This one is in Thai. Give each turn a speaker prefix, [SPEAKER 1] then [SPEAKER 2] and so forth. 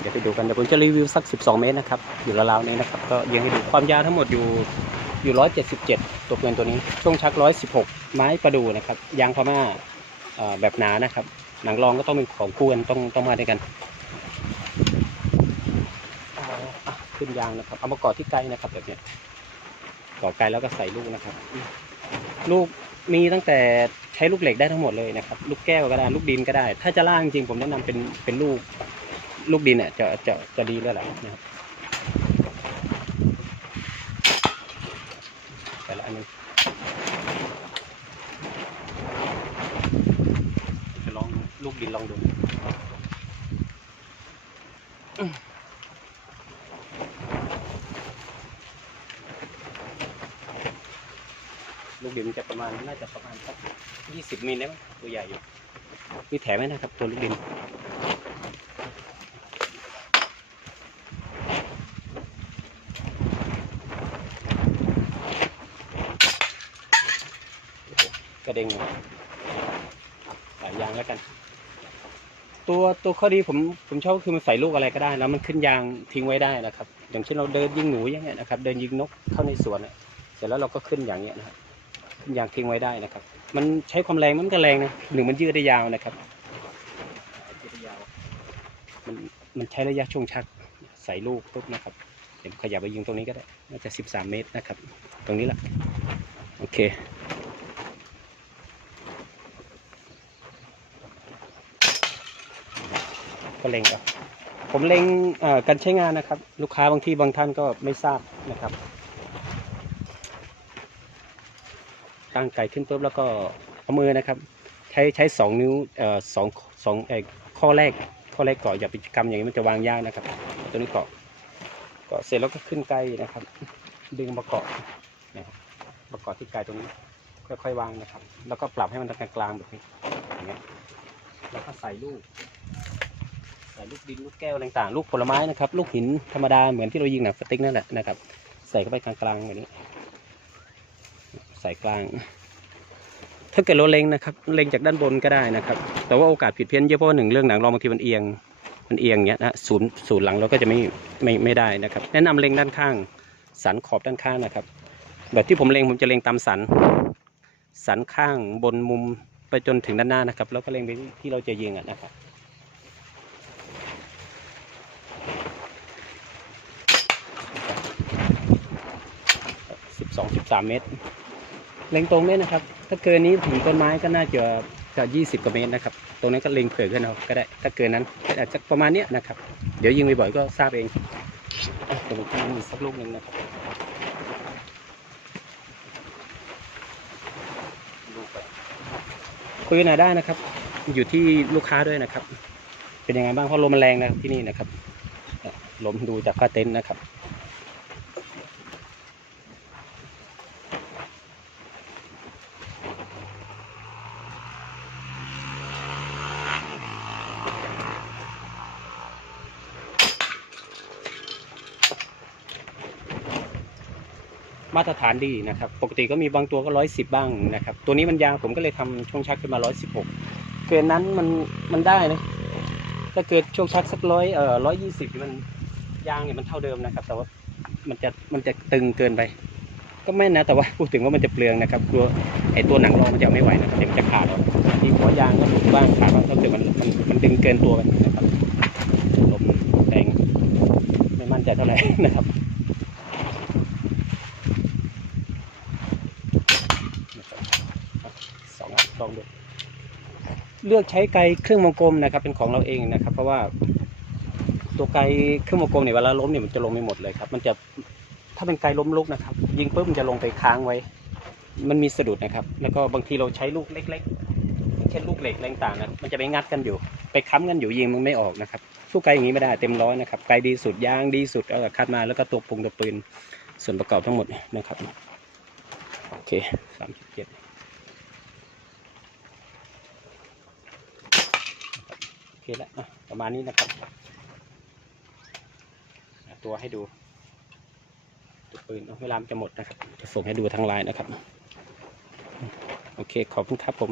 [SPEAKER 1] เดี๋ยวไปดูกันเดี๋ยวผมจะรีวิวสัก 12 เมตรนะครับ อยู่ราวๆนี้นะครับ ก็ยิงให้ดูความยาวทั้งหมดอยู่อยู่ 177 ตัวเกินตัวนี้ ช่วงชัก 116 ไม้ประดูนะครับ ยางพม่าแบบหนานะครับ หนังรองก็ต้องเป็นของคู่กันต้องต้องมาด้วยกันขึ้นยางนะครับ เอามาก่อที่ไกลนะครับแบบนี้ก่อไกลแล้วก็ใส่ลูกนะครับ ลูกมีตั้งแต่ใช้ลูกเหล็กได้ทั้งหมดเลยนะครับ ลูกแก้วก็ได้ลูกดินก็ได้ ถ้าจะล่างจริงผมแนะนำเป็นเป็นลูก ลูกดินเนี่ยจะจะจะดีแล้วแหละนะครับแต่ละอันนึงจะลองลูกดินลองดูลูกดินจะประมาณน่าจะประมาณสักยี่สิบมิลได้ไหมตัวใหญ่อยู่มีแถมไหมนะครับ ตัวลูกดิน ระเด้งเลยหลายยางแล้วกัน ตัวตัวข้อดีผมผมชอบคือมันใส่ลูกอะไรก็ได้แล้วมันขึ้นยางทิ้งไว้ได้นะครับ อย่างเช่นเราเดินยิงหนูอย่างเงี้ยนะครับ เดินยิงนกเข้าในสวนเสร็จแล้วเราก็ขึ้นอย่างเงี้ยนะครับขึ้นยางทิ้งไว้ได้นะครับ มันใช้ความแรงมันก็แรงนะหนึ่งมันยืดได้ยาวนะครับยืดได้ยาวมันมันใช้ระยะช่วงชักใส่ลูกปุ๊บนะครับเดี๋ยวขยับไปยิงตรงนี้ก็ได้ น่าจะ 13 เมตรนะครับ ตรงนี้แหละ โอเค ก็เล็งก่อนผมเล็งการใช้งานนะครับ ลูกค้าบางที่บางท่านก็ไม่ทราบนะครับตั้งไก่ขึ้นปุ๊บแล้วก็เอามือนะครับ ใช้ใช้สองนิ้วสองสองไอ้ข้อแรกข้อแรกเกาะอย่าไปกำอย่างนี้มันจะวางยากนะครับ ตัวนี้เกาะเกาะเสร็จแล้วก็ขึ้นไกลนะครับ ดึงมาเกาะนะครับมาเกาะที่ไกลตรงนี้ค่อยๆวางนะครับ แล้วก็ปรับให้มันกลางๆแบบนี้อย่างเงี้ยแล้วก็ใส่ลูก ส่ลูกดินลูกแก้วต่างๆลูกผลไม้นะครับ ลูกหินธรรมดาเหมือนที่เรายิงหนังสติ๊กนั่นแหละนะครับ ใส่เข้าไปกลางๆแบบนี้ ใส่กลาง ถ้าเกิดเราเล็งนะครับ เล็งจากด้านบนก็ได้นะครับ แต่ว่าโอกาสผิดเพี้ยนเยอะเพราะว่าหนึ่งเรื่องหนังรองบางทีมันเอียง มันเอียงเงี้ยนะศูนย์ศูนย์หลังเราก็จะไม่ไม่ไม่ได้นะครับ แนะนำเล็งด้านข้าง สันขอบด้านข้างนะครับ แบบที่ผมเล็งผมจะเล็งตามสัน สันข้างบนมุมไปจนถึงด้านหน้านะครับ แล้วก็เล็งไปที่เราจะยิงอะนะครับ องสิบสามเมตร เล็งตรงนี้นะครับ ถ้าเกินนี้ถึงต้นไม้ก็น่าจะจะยี่สิบกว่าเมตรนะครับ ตรงนั้นก็เล็งเผื่อขึ้นเอาก็ได้ ถ้าเกินนั้นอาจจะประมาณเนี้ยนะครับ เดี๋ยวยิงบ่อยๆก็ทราบเองเดี๋ยวผมยิงอีกสักลูกหนึ่งนะครับคุยกันหน่อยได้นะครับ อยู่ที่ลูกค้าด้วยนะครับ เป็นยังไงบ้างเพราะลมมันแรงนะครับที่นี่นะครับอะลมดูจากผ้าเต็นท์นะครับ มาตรฐานดีนะครับ ปกติก็มีบางตัวก็ร้อยสิบบ้างนะครับ ตัวนี้มันยาวผมก็เลยทำช่วงชักขึ้นมาร้อยสิบหกเกินนั้นมันมันได้นะถ้าเกิดช่วงชักสักร้อยเอ่อร้อยยี่สิบมันยางเนี่ยมันเท่าเดิมนะครับ แต่ว่ามันจะมันจะตึงเกินไป ก็ไม่นะแต่ว่าพูดถึงว่ามันจะเปลืองนะครับกลัวไอตัวหนังรองมันจะไม่ไหวนะครับเดี๋ยวมันจะขาดออกที่หัวยางก็หลุดบ้างขาดบ้างก็คือมันมันมันดึงเกินตัวไปนะครับลมแรงไม่มั่นใจเท่าไหร่นะครับ สองอันลองดู เลือกใช้ไกลเครื่องวงกลมนะครับ เป็นของเราเองนะครับ เพราะว่าตัวไกลเครื่องวงกลมเนี่ยเวลาล้มเนี่ยมันจะลงไม่หมดเลยครับ มันจะถ้าเป็นไกลล้มลุกนะครับ ยิงปุ๊บมันจะลงไปค้างไว้ มันมีสะดุดนะครับ แล้วก็บางทีเราใช้ลูกเล็ก ๆ เช่นลูกเหล็กแรงต่างๆนะมันจะไปงัดกันอยู่ ไปค้ำกันอยู่ยิงมันไม่ออกนะครับสู้ไกลอย่างนี้ไม่ได้เต็มร้อยนะครับไกลดีสุดยางดีสุดเออคัดมาแล้วก็ตัวปุงตัวปืนส่วนประกอบทั้งหมดนะครับโอเคสามสิบเจ็ด โอ เคแล้วอะประมาณนี้นะครับ ตัวให้ดูตัวปืนเอาเวลามจะหมดนะครับจะส่งให้ดูทางไลน์นะครับ โอเคขอบคุณครับผม